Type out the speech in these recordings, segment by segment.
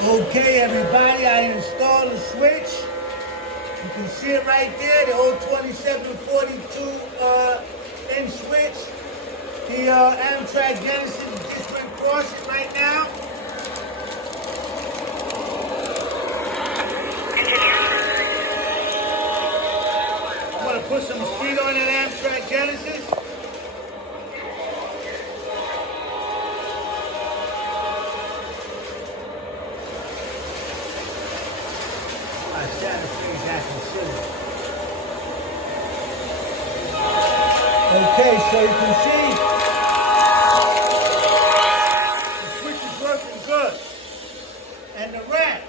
Okay, everybody, I installed the switch. You can see it right there, the old 2742 inch switch. The Amtrak Genesis just went across it right now. I'm gonna put some speed on that Amtrak Genesis. Okay, so you can see the switch is working good. And the ramp,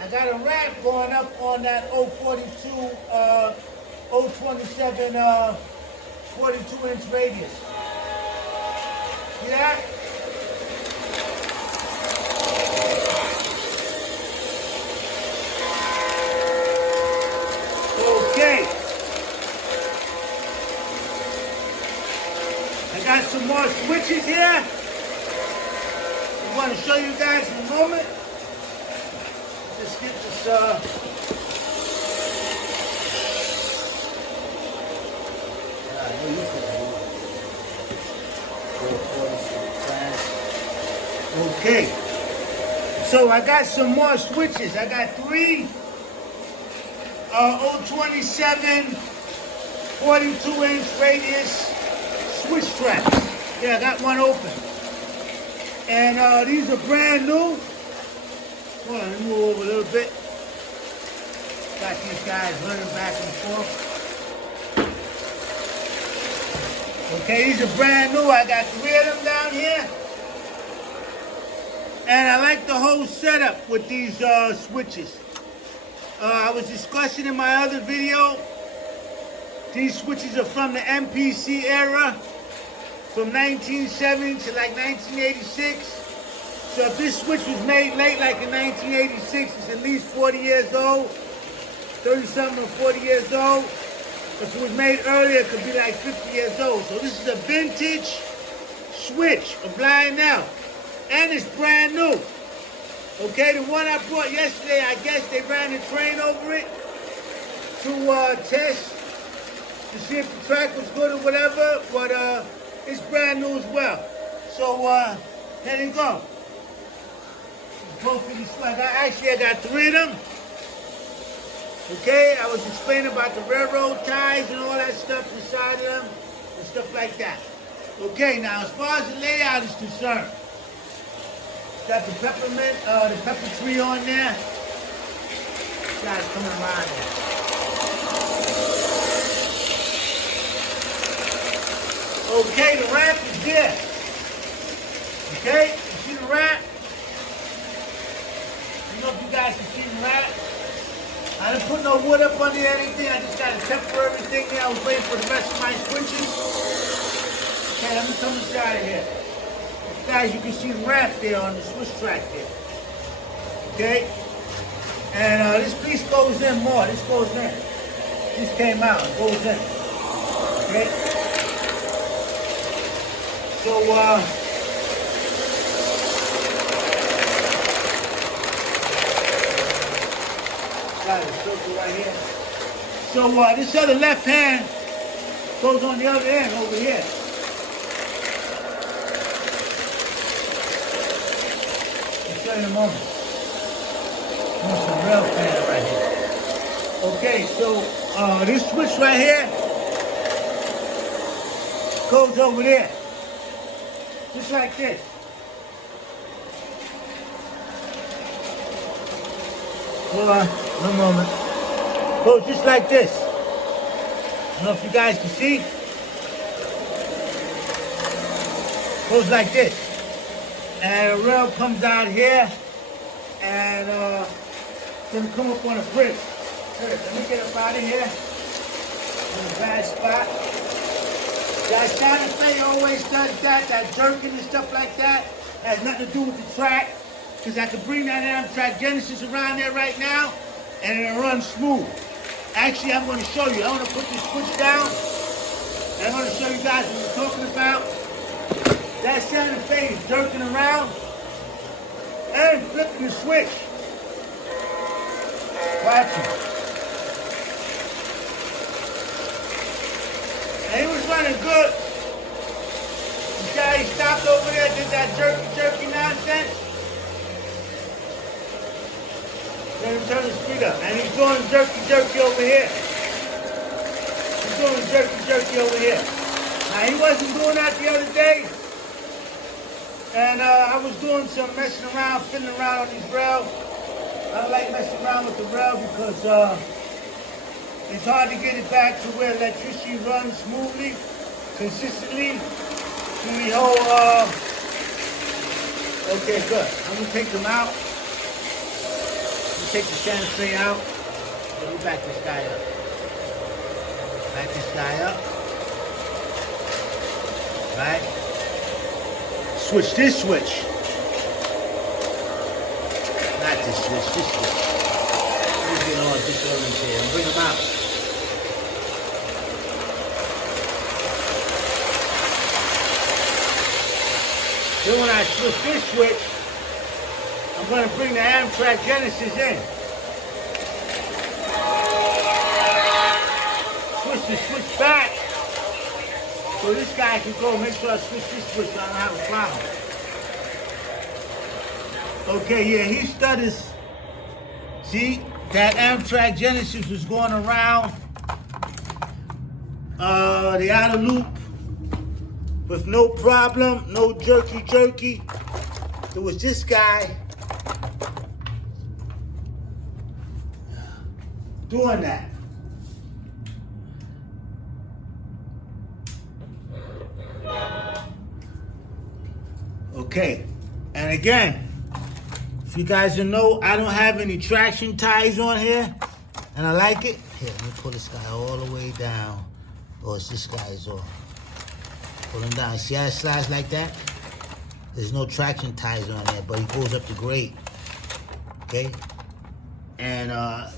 I got a ramp going up on that 042, 027, 42-inch radius. See that? Okay. I got some more switches here. I want to show you guys in a moment. Just get this, okay. So I got some more switches. I got three 027 42-inch radius switch straps. Yeah, I got one open. And these are brand new. Hold on, let me move over a little bit. Got these guys running back and forth. Okay, these are brand new. I got three of them down here. And I like the whole setup with these switches. I was discussing in my other video, these switches are from the MPC era, from 1970 to like 1986. So if this switch was made late, like in 1986, it's at least 40 years old, 30-something or 40 years old. If it was made earlier, it could be like 50 years old. So this is a vintage switch of Lionel, and it's brand new. Okay, the one I brought yesterday, I guess they ran a train over it to test to see if the track was good or whatever, but it's brand new as well. So there you go. Both of these, I got three of them. Okay, I was explaining about the railroad ties and all that stuff inside of them and stuff like that. Okay, now as far as the layout is concerned, got the peppermint, the pepper tree on there. This guy's coming around there. Okay, the ramp is there. Okay, you see the ramp? I don't know if you guys can see the ramp. I didn't put no wood up under anything. I just got a temporary everything there. I was waiting for the rest of my switches. Okay, let me come inside of here. Guys, you can see the ramp there on the switch track there. Okay? And this piece goes in more. This goes in. This came out. It goes in. Okay? So, got a circle right here. So, this other left hand goes on the other end over here. In a moment. Some real fan right here. Okay, so this switch right here goes over there. Just like this. Hold on, one moment. Goes just like this. I don't know if you guys can see. Goes like this. And a rail comes out here, and it's gonna come up on a bridge. Here, let me get up out of here. On a bad spot. That Santa Fe always does that jerking and stuff like that. Has nothing to do with the track, because I could bring that Amtrak Genesis around there right now, and it'll run smooth. Actually, I'm gonna show you. I'm gonna put this switch down, and I'm gonna show you guys what we're talking about. That Santa Fe is jerking around. and flipping the switch. Watch him. And he was running good. You see how he stopped over there, did that jerky nonsense? Let him turn the speed up. And he's doing jerky over here. He's doing jerky over here. Now, he wasn't doing that the other day. And I was doing some messing around, fiddling around on these rails. I don't like messing around with the rail because it's hard to get it back to where electricity runs smoothly, consistently through the whole, okay, good. I'm gonna take them out. Take the Santa Fe out. Let me back this guy up. Back this guy up. Right? Switch this switch. Not this switch, this switch. Let me get all disoriented here and bring them out. Then when I switch this switch, I'm going to bring the Amtrak Genesis in. Switch the switch back. So this guy can go. Make sure I switch this switch so I don't have a problem. Okay, yeah, he stutters. See, that Amtrak Genesis was going around the outer loop with no problem, no jerky. There was this guy doing that. Okay, and again, if you guys don't know, I don't have any traction ties on here, and I like it. Here, let me pull this guy all the way down. Oh, it's this guy's off. Pull him down. See how it slides like that? There's no traction ties on there, but he goes up to grade. Okay? And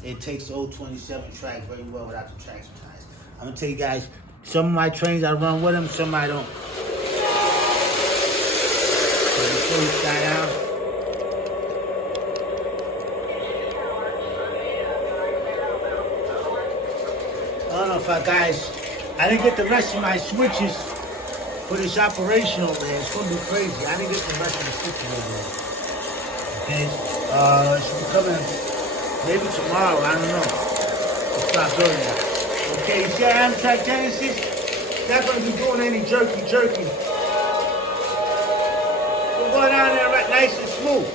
it takes the old 27 track very well without the traction ties. I'm gonna tell you guys, some of my trains I run with them, some I don't. So let me pull this guy out. I don't know if I didn't get the rest of my switches for this operation over there. It's gonna be crazy. I didn't get the rest of the switches over there. Okay? It should be coming maybe tomorrow, I don't know. We'll start building that. Okay, you see how Amtrak Genesis? Not gonna be doing any jerky. We'll go down there right nice and smooth.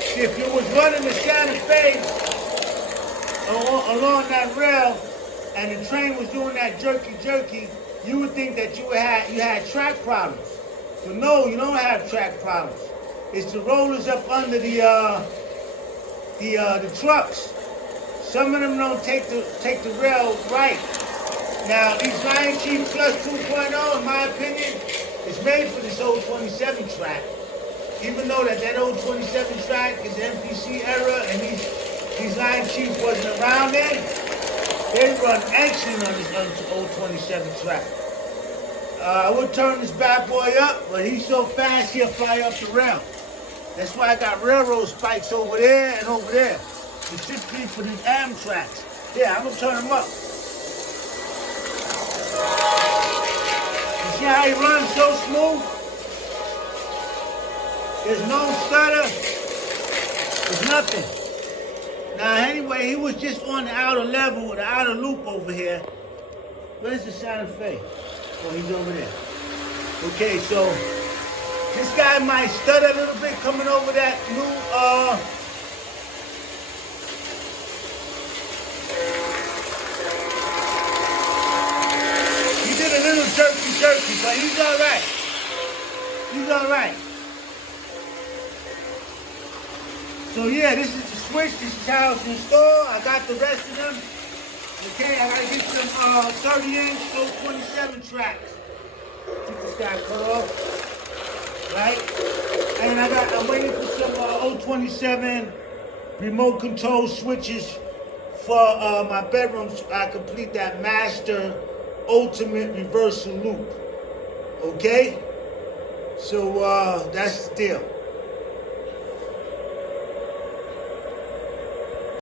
See, if you was running the Santa Fe along that rail and the train was doing that jerky, you would think that you had track problems. But no, you don't have track problems. It's the rollers up under the trucks. Some of them don't take the rail right. Now, these Lion Chief Plus 2.0, in my opinion, is made for this old 27 track. Even though that old 27 track is MPC era and these Lion Chief wasn't around then, they run excellent on this old 27 track. I would turn this bad boy up, but he's so fast he'll fly up the rail. That's why I got railroad spikes over there and over there, specifically for these Amtraks. Yeah, I'm gonna turn them up. You see how he runs so smooth? There's no stutter. There's nothing. Now, anyway, he was just on the outer level, the outer loop over here. Where's the Santa Fe? Oh, he's over there. Okay, so this guy might stutter a little bit coming over that new, he did a little jerky, but he's all right. He's all right. So yeah, this is the switch. This is how it's installed. I got the rest of them. Okay, I gotta get some 30-inch, so 27 tracks. Keep this guy cut off, right? And I'm waiting for some 027 remote control switches for my bedroom so I complete that master ultimate reversal loop. Okay? So that's the deal.